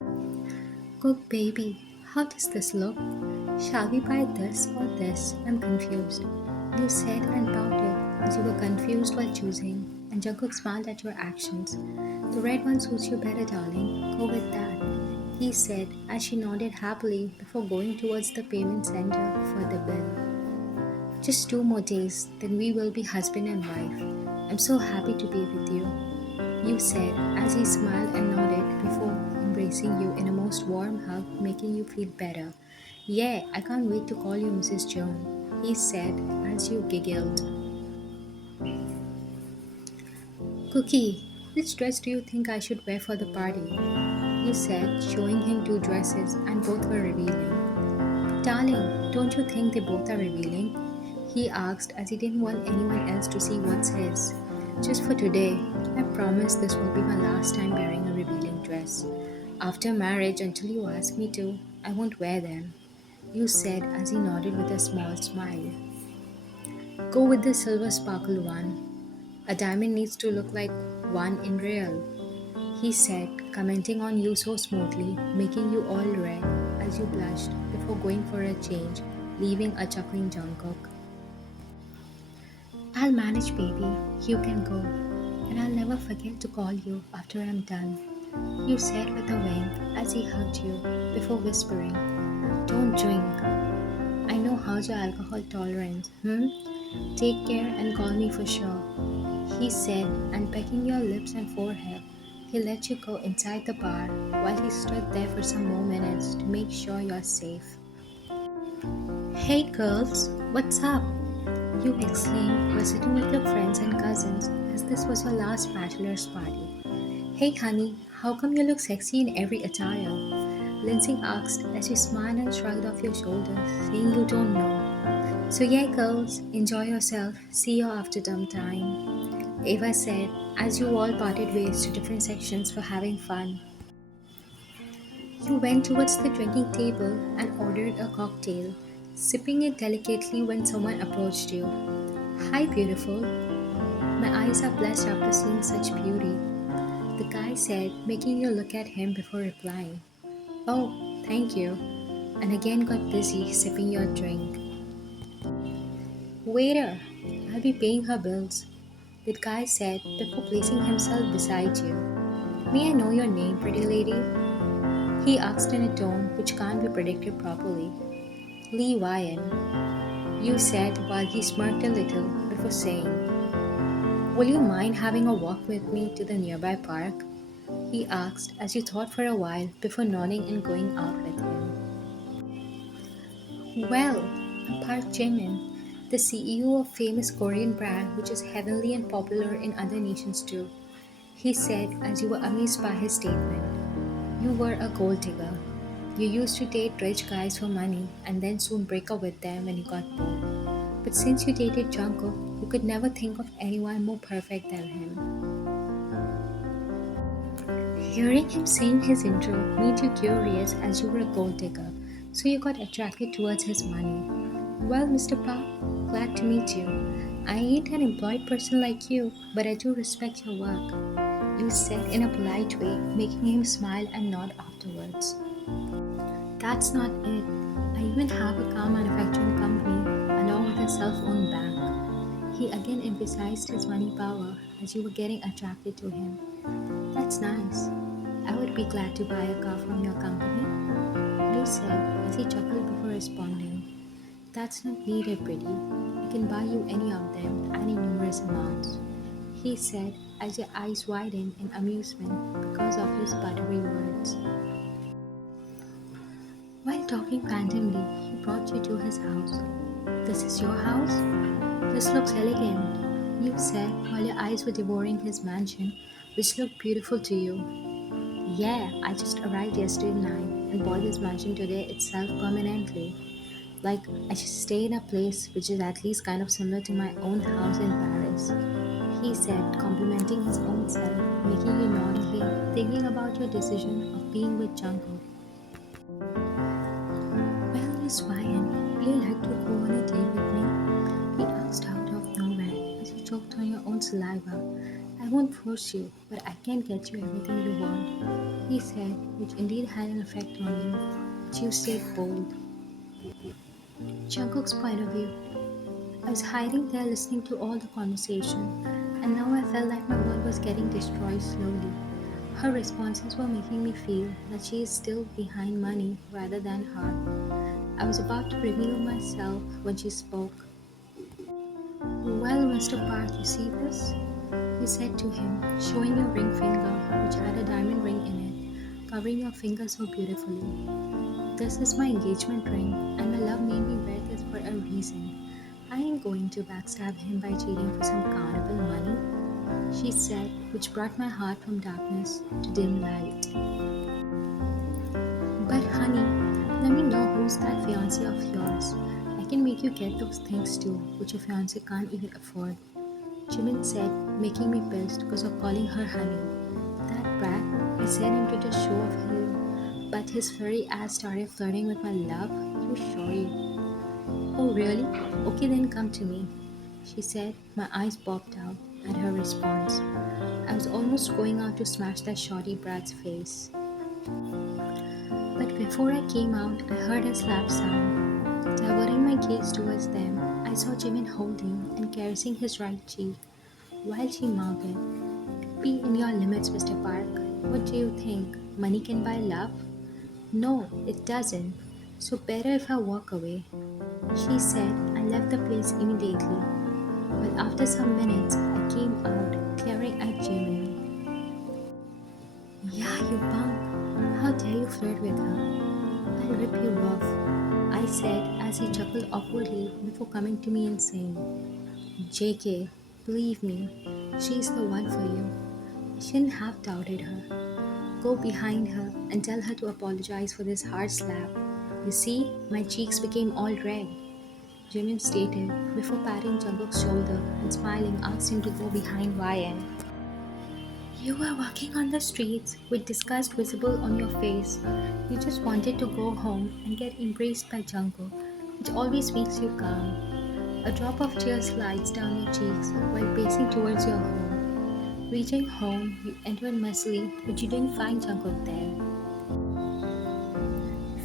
Cook baby, how does this look? Shall we buy this or this? I'm confused. You said and pouted as you were confused while choosing, and Jungkook smiled at your actions. The red one suits you better, darling. Go with that, he said as she nodded happily before going towards the payment center for the bill. Just 2 more days, then we will be husband and wife. I'm so happy to be with you, you said as he smiled and nodded before embracing you in a most warm hug, making you feel better. Yeah, I can't wait to call you Mrs. Joan, he said as you giggled. Cookie, which dress do you think I should wear for the party? You said, showing him 2 dresses, and both were revealing. Darling, don't you think they both are revealing? He asked as he didn't want anyone else to see what's his. Just for today, I promise this will be my last time wearing a revealing dress. After marriage, until you ask me to, I won't wear them. You said as he nodded with a small smile. Go with the silver sparkle one. A diamond needs to look like one in real, he said, commenting on you so smoothly, making you all red as you blushed before going for a change, leaving a chuckling Jungkook. I'll manage, baby. You can go. And I'll never forget to call you after I'm done, you said with a wink as he hugged you before whispering, don't drink. I know how's your alcohol tolerance, hmm? Take care and call me for sure, he said, and pecking your lips and forehead. He let you go inside the bar while he stood there for some more minutes to make sure you're safe. Hey girls, what's up? You exclaimed while sitting with your friends and cousins as this was your last bachelor's party. Hey honey, how come you look sexy in every attire? Lindsay asked as you smiled and shrugged off your shoulders, saying you don't know. So yeah girls, enjoy yourself. See you after dumb time, Ava said as you all parted ways to different sections for having fun. You went towards the drinking table and ordered a cocktail, sipping it delicately when someone approached you. Hi, beautiful. My eyes are blessed after seeing such beauty, the guy said, making you look at him before replying. Oh, thank you, and again got busy sipping your drink. Waiter, I'll be paying her bills, the guy said before placing himself beside you. May I know your name, pretty lady? He asked in a tone which can't be predicted properly. Lee Wyan, you said while he smirked a little before saying, will you mind having a walk with me to the nearby park? He asked as you thought for a while before nodding and going out with him. Well, I'm Park Jaemin, the CEO of famous Korean brand which is heavenly and popular in other nations too, he said as you were amazed by his statement. You were a gold digger. You used to date rich guys for money and then soon break up with them when you got bored. But since you dated Jungkook, you could never think of anyone more perfect than him. Hearing him saying his intro made you curious as you were a gold digger, so you got attracted towards his money. Well, Mr. Park, glad to meet you. I ain't an employed person like you, but I do respect your work, you said in a polite way, making him smile and nod afterwards. That's not it. I even have a car manufacturing company along with a self owned bank. He again emphasized his money power as you were getting attracted to him. That's nice. I would be glad to buy a car from your company, Lou said as he chuckled before responding. That's not needed, pretty. I can buy you any of them and in numerous amounts, he said as your eyes widened in amusement because of his buttery words. While talking randomly, he brought you to his house. This is your house? This looks elegant, you said while your eyes were devouring his mansion, which looked beautiful to you. Yeah, I just arrived yesterday night and bought this mansion today itself permanently. Like, I should stay in a place which is at least kind of similar to my own house in Paris, he said, complimenting his own self, making you nod again, thinking about your decision of being with Jungkook. Well, Miss Ryan, would you like to go on a date with me? He asked out of nowhere as you choked on your own saliva. I won't force you, but I can get you everything you want, he said, which indeed had an effect on you. But you stayed bold. Jungkook's point of view. I was hiding there listening to all the conversation, and now I felt like my world was getting destroyed slowly. Her responses were making me feel that she is still behind money rather than heart. I was about to reveal myself when she spoke. Well, Mr. Park, you see this? You said to him, showing your ring finger, which had a diamond ring in it, covering your finger so beautifully. This is my engagement ring, and my love made me wear this for a reason. I ain't going to backstab him by cheating for some carnival money, she said, which brought my heart from darkness to dim light. But honey, let me know who's that fiancé of yours. I can make you get those things too, which your fiancé can't even afford. Jimin said, making me pissed because of calling her honey. That brat, I sent him to just show off him, but his furry ass started flirting with my love. You sure you? Oh really? Okay then come to me, she said. My eyes popped out at her response. I was almost going out to smash that shorty brat's face. But before I came out, I heard a slap sound. Diverting my gaze towards them, I saw Jimin holding and caressing his right cheek, while she mouthed, "Be in your limits, Mr. Park. What do you think? Money can buy love?" "No, it doesn't. So better if I walk away," she said and left the place immediately. But after some minutes, I came out, glaring at Jimin. "Yeah, you punk. How dare you flirt with her? I'll rip you off," I said as he chuckled awkwardly before coming to me and saying, "JK, believe me, she's the one for you. I shouldn't have doubted her. Go behind her and tell her to apologize for this hard slap. You see, my cheeks became all red," Jimin stated before patting Jungkook's shoulder and smiling asked him to go behind YN. "You were walking on the streets with disgust visible on your face. You just wanted to go home and get embraced by Jungkook, which always makes you calm. A drop of tear slides down your cheeks while pacing towards your home. Reaching home, you entered messily, but you didn't find Jungkook there.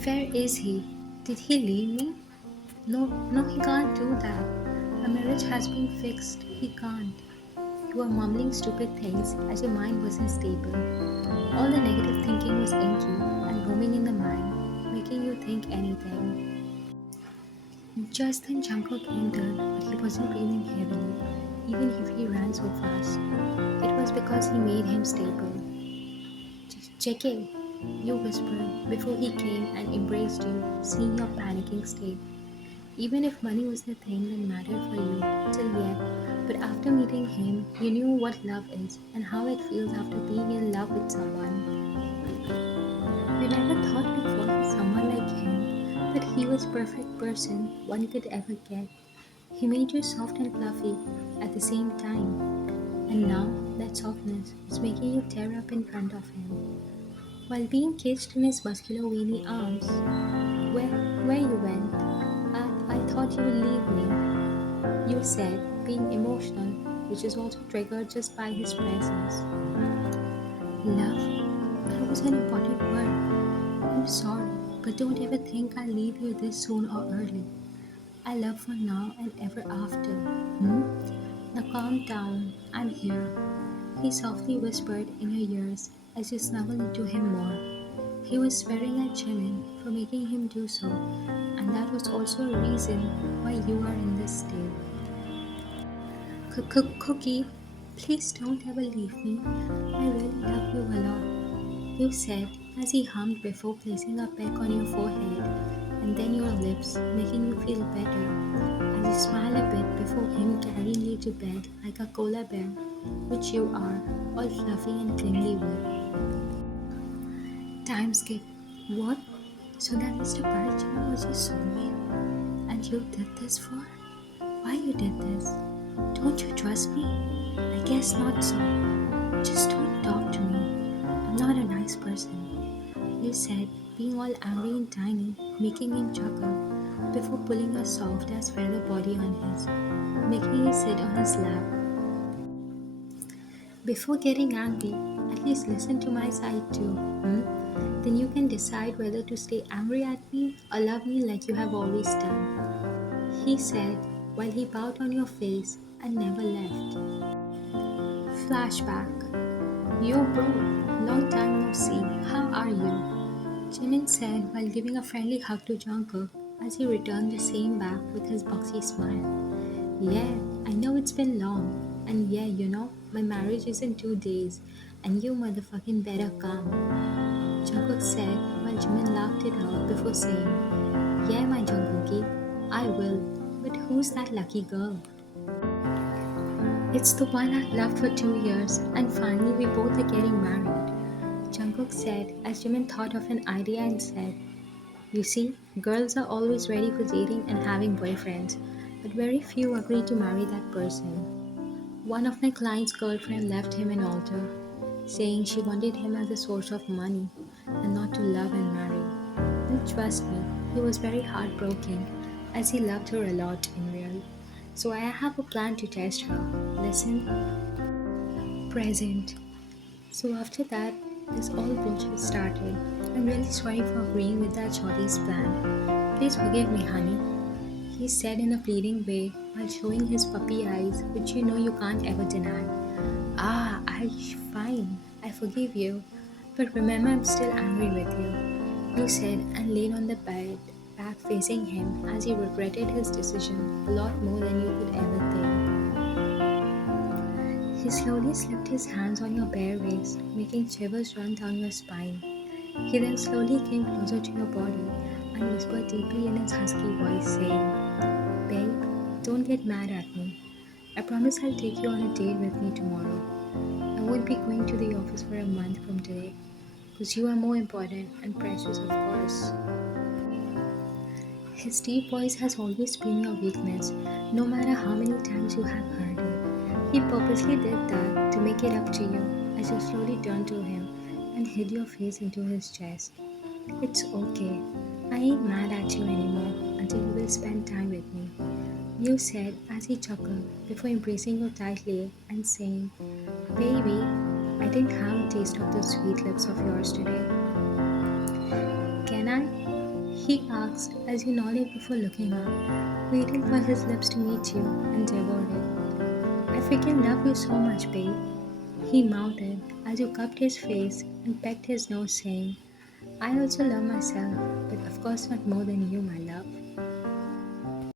Where is he? Did he leave me? No, no, he can't do that. Our marriage has been fixed. He can't." You were mumbling stupid things as your mind wasn't stable. All the negative thinking was inky and roaming in the mind, making you think anything. Just then Jungkook entered, but he wasn't breathing heavily, even if he ran so fast. It was because he made him stable. "JK," you whispered before he came and embraced you, seeing your panicking state. Even if money was the thing that mattered for you till yet, but after meeting him, you knew what love is and how it feels after being in love with someone. You never thought you'd fall for someone like him, but he was perfect person one could ever get. He made you soft and fluffy at the same time, and now that softness is making you tear up in front of him. While being kissed in his muscular veiny arms, where you went? I thought you would leave me, you said, being emotional, which is also triggered just by his presence. Love? That was an important word. I'm sorry, but don't ever think I'll leave you this soon or early. I love for now and ever after. Hmm? Now calm down. I'm here, he softly whispered in your ears as you snuggled into him more. He was swearing at Jimin for making him do so, and that was also a reason why you are in this state. Cookie, please don't ever leave me. I really love you a lot, you said as he hummed before placing a peck on your forehead and then your lips, making you feel better, as you smiled a bit before him carrying you to bed like a koala bear, which you are, all fluffy and clingy with. Time skip. What? So that Mr. Parachama was your soulmate? And you did this for? Why you did this? Don't you trust me? I guess not so. Just don't talk to me. I'm not a nice person, you said, being all angry and tiny, making him chuckle, before pulling a soft as feather body on his, making you sit on his lap. Before getting angry, at least listen to my side too. Then you can decide whether to stay angry at me or love me like you have always done. He said while he bowed on your face and never left. Flashback. Yo, bro, long time no see. How are you? Jimin said while giving a friendly hug to Jungkook as he returned the same back with his boxy smile. Yeah, I know it's been long. And yeah, my marriage is in 2 days. And you motherfucking better come. Jungkook said while Jimin laughed it out before saying, yeah, my Jungkookie, I will. But who's that lucky girl? It's the one I loved for 2 years, and finally we both are getting married. Jungkook said as Jimin thought of an idea and said, you see, girls are always ready for dating and having boyfriends, but very few agree to marry that person. One of my client's girlfriend left him an altar, saying she wanted him as a source of money and not to love and marry. And trust me, he was very heartbroken as he loved her a lot in real. So I have a plan to test her. Listen, present. So after that, this all bullshit started. I'm really sorry for agreeing with that shorty's plan. Please forgive me, honey. He said in a pleading way while showing his puppy eyes, which you know you can't ever deny. Ah, fine. I forgive you. But remember, I'm still angry with you. You said and laid on the bed, back facing him as he regretted his decision a lot more than you could ever think. He slowly slipped his hands on your bare waist, making shivers run down your spine. He then slowly came closer to your body and whispered deeply in his husky voice, saying, babe, don't get mad at me. I promise I'll take you on a date with me tomorrow. I won't be going to the office for a month from today, because you are more important and precious, of course. His deep voice has always been your weakness, no matter how many times you have heard it. He purposely did that to make it up to you as you slowly turned to him and hid your face into his chest. It's okay. I ain't mad at you anymore until you will spend time with me. You said as he chuckled before embracing you tightly and saying, baby, I didn't have a taste of those sweet lips of yours today. Can I? He asked as he nodded before looking up, waiting for his lips to meet you and devoured it. I freaking love you so much, babe. He mouthed as you cupped his face and pecked his nose, saying, I also love myself, but of course not more than you, my love.